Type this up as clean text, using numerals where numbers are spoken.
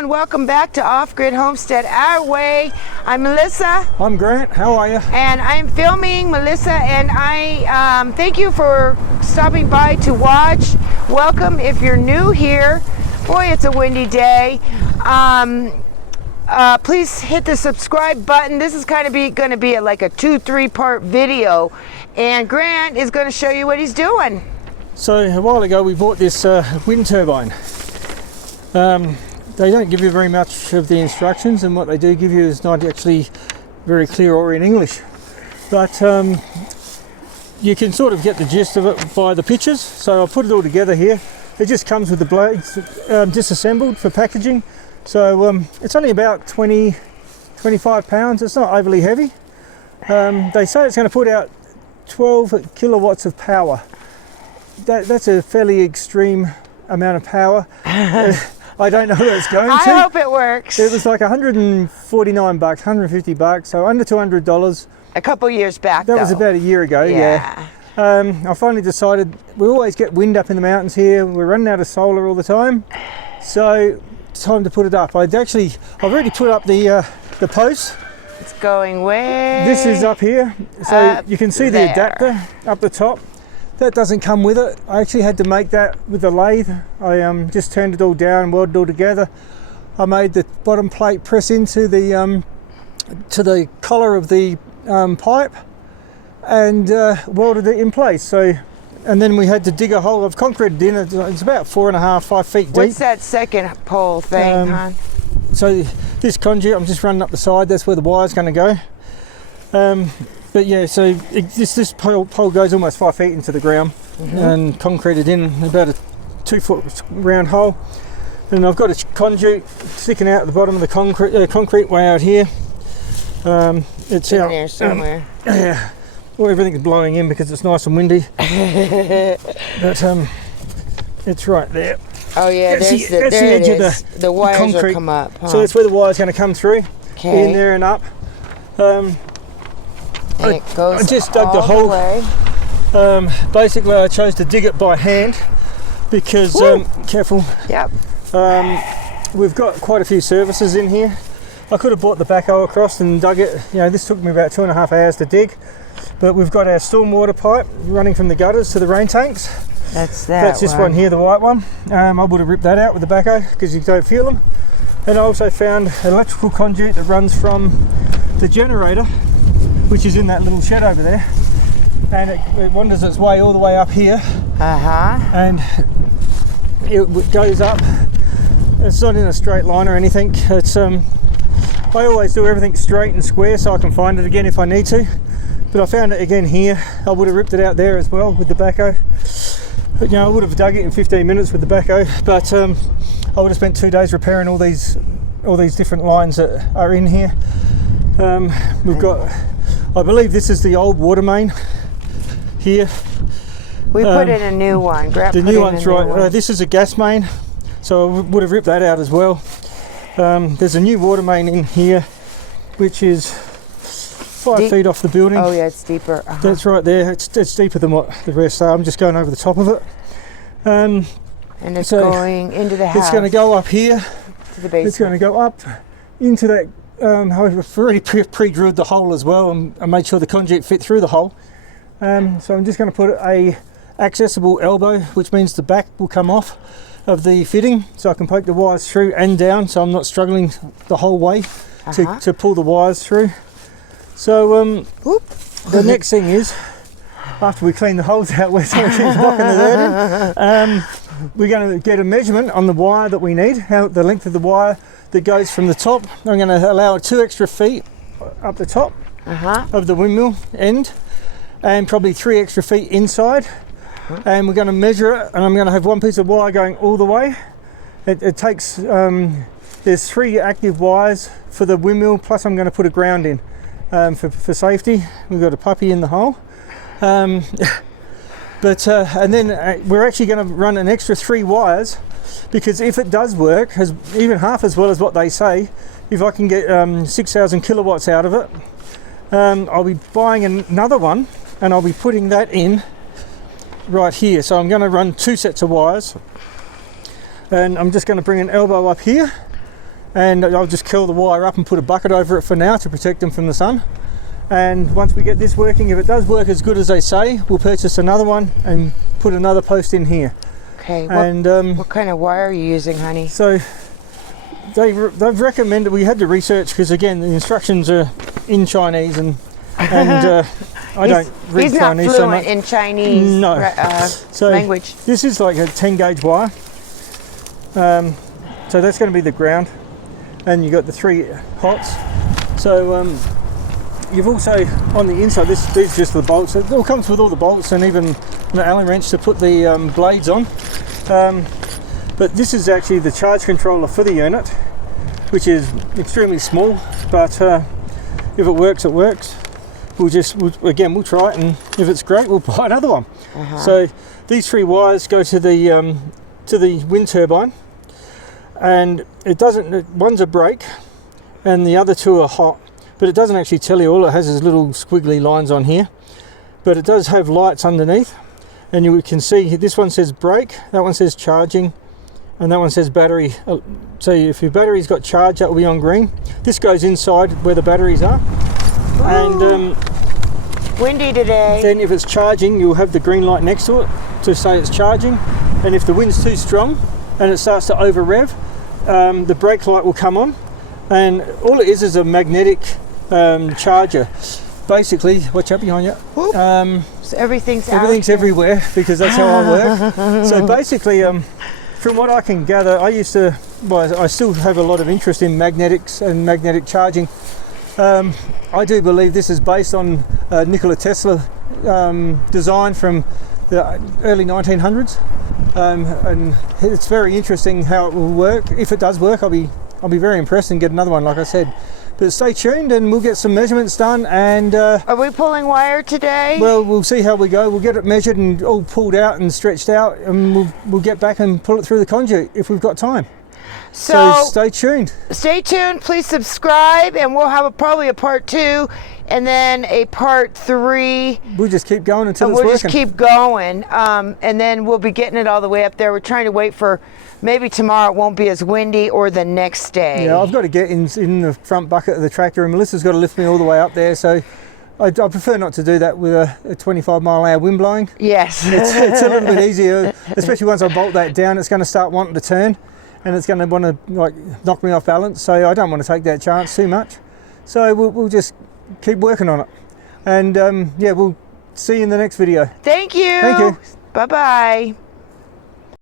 and welcome back to Off-Grid Homestead Our Way. I'm Melissa. I'm Grant. How are you? And I'm filming Melissa, and I thank you for stopping by to watch. Welcome if you're new here. Boy, it's a windy day. Please hit the subscribe button. This is kind of going to be like a 2-3 part video, and Grant is going to show you what he's doing. So a while ago we bought this wind turbine. They don't give you very much of the instructions, and what they do give you is not actually very clear or in English. But you can sort of get the gist of it by the pictures. So I'll put it all together here. It just comes with the blades disassembled for packaging. So it's only about 25 pounds. It's not overly heavy. They say it's going to put out 12 kilowatts of power. That's a fairly extreme amount of power. I don't know where it's going to. I hope it works. It was like 149 bucks, 150 bucks, so under $200. A couple years back, That was about a year ago, yeah. I finally decided, we always get wind up in the mountains here. We're running out of solar all the time. So, time to put it up. I've already put up the posts. It's going way. This is up here. So you can see the adapter up the top. That doesn't come with it. I actually had to make that with the lathe. I just turned it all down, welded it all together. I made the bottom plate press into the to the collar of the pipe and welded it in place. So, and then we had to dig a hole. I've concreted in. It's about 4.5, 5 feet deep. What's that second pole thing, hon? So this conduit, I'm just running up the side. That's where the wire's going to go. But yeah, so this pole goes almost 5 feet into the ground, and concreted in about a 2-foot round hole. And I've got a conduit sticking out at the bottom of the concrete way out here. It's in out there somewhere. Yeah, well, everything's blowing in because it's nice and windy. But it's right there. Oh yeah, That's there the it edge is. of The wires concrete. will come up. Huh? So that's where the wire's going to come through, Okay. in there and up. And it goes I just dug the all hole. way. Basically, I chose to dig it by hand because, careful, Yep. we've got quite a few services in here. I could have brought the backhoe across and dug it. You know, this took me about 2.5 hours to dig. But we've got our stormwater pipe running from the gutters to the rain tanks. That's that. That's this one here, the white one. I would have ripped that out with the backhoe because you don't feel them. And I also found an electrical conduit that runs from the generator, which is in that little shed over there, and it wanders its way all the way up here, and it goes up. It's not in a straight line or anything. It's I always do everything straight and square so I can find it again if I need to, but I found it again here. I would have ripped it out there as well with the backhoe. But, you know, I would have dug it in 15 minutes with the backhoe, but I would have spent 2 days repairing all these different lines that are in here. We've got, I believe this is the old water main here. We put in a new one. The new one's right. This is a gas main, so I would have ripped that out as well. There's a new water main in here, which is 5 feet off the building. Oh yeah, it's deeper. That's right there. It's deeper than what the rest are. I'm just going over the top of it. And it's going into the house. It's going to go up here. To the basement. It's going to go up into that. I've already pre-drilled the hole as well and made sure the conduit fit through the hole. So I'm just going to put a accessible elbow, which means the back will come off of the fitting, so I can poke the wires through and down, so I'm not struggling the whole way to pull the wires through. So the next thing is, after we clean the holes out where someone keeps knocking the dirt in, we're going to get a measurement on the wire that we need, the length of the wire that goes from the top. I'm going to allow 2 extra feet up the top of the windmill end, and probably 3 extra feet inside. And we're going to measure it, and I'm going to have one piece of wire going all the way. It takes, there's 3 active wires for the windmill, plus I'm going to put a ground in for safety. We've got a puppy in the hole. And then we're actually going to run an extra 3 wires, because if it does work, even half as well as what they say, if I can get 6,000 kilowatts out of it, I'll be buying another one, and I'll be putting that in right here. So I'm going to run 2 sets of wires, and I'm just going to bring an elbow up here and I'll just curl the wire up and put a bucket over it for now to protect them from the sun. And once we get this working, if it does work as good as they say, we'll purchase another one and put another post in here. Okay, And what kind of wire are you using, honey? so they've recommended, we had to research because again the instructions are in Chinese and I don't read He's not Chinese so fluent much. in Chinese No. language. This is like a 10 gauge wire. So that's going to be the ground, and you've got the 3 hots. So you've also on the inside, these are just the bolts. It all comes with all the bolts and even an Allen wrench to put the blades on. But this is actually the charge controller for the unit, which is extremely small, but if it works, it works. We'll try it, and if it's great, we'll buy another one. So these 3 wires go to the wind turbine, and one's a brake and the other 2 are hot, but it doesn't actually tell you. All it has is little squiggly lines on here, but it does have lights underneath, and you can see this one says brake, that one says charging, and that one says battery. So if your battery's got charge, that will be on green. This goes inside where the batteries are. Ooh, and windy today. then if it's charging, you'll have the green light next to it to say it's charging, and if the wind's too strong and it starts to over rev, the brake light will come on, and all it is a magnetic charger. Basically, watch out behind you. So everything's everywhere because that's how I work. So basically, from what I can gather, I still have a lot of interest in magnetics and magnetic charging. I do believe this is based on Nikola Tesla design from the early 1900s, and it's very interesting how it will work. If it does work, I'll be very impressed and get another one, like I said. But stay tuned, and we'll get some measurements done. And are we pulling wire today? well, we'll see how we go. We'll get it measured and all pulled out and stretched out, and we'll get back and pull it through the conduit if we've got time. So stay tuned. Stay tuned. Please subscribe, and we'll have probably a part 2, and then a part 3. We'll just keep going until And it's we'll working. just keep going, and then we'll be getting it all the way up there. We're trying to wait for maybe tomorrow it won't be as windy, or the next day. Yeah, I've got to get in the front bucket of the tractor, and Melissa's got to lift me all the way up there. So I prefer not to do that with a 25-mile-an-hour wind blowing. Yes. It's a little bit easier, especially once I bolt that down. It's going to start wanting to turn, and it's going to want to knock me off balance. So I don't want to take that chance too much. So we'll just keep working on it, and we'll see you in the next video. Thank you. Thank you. Bye-bye.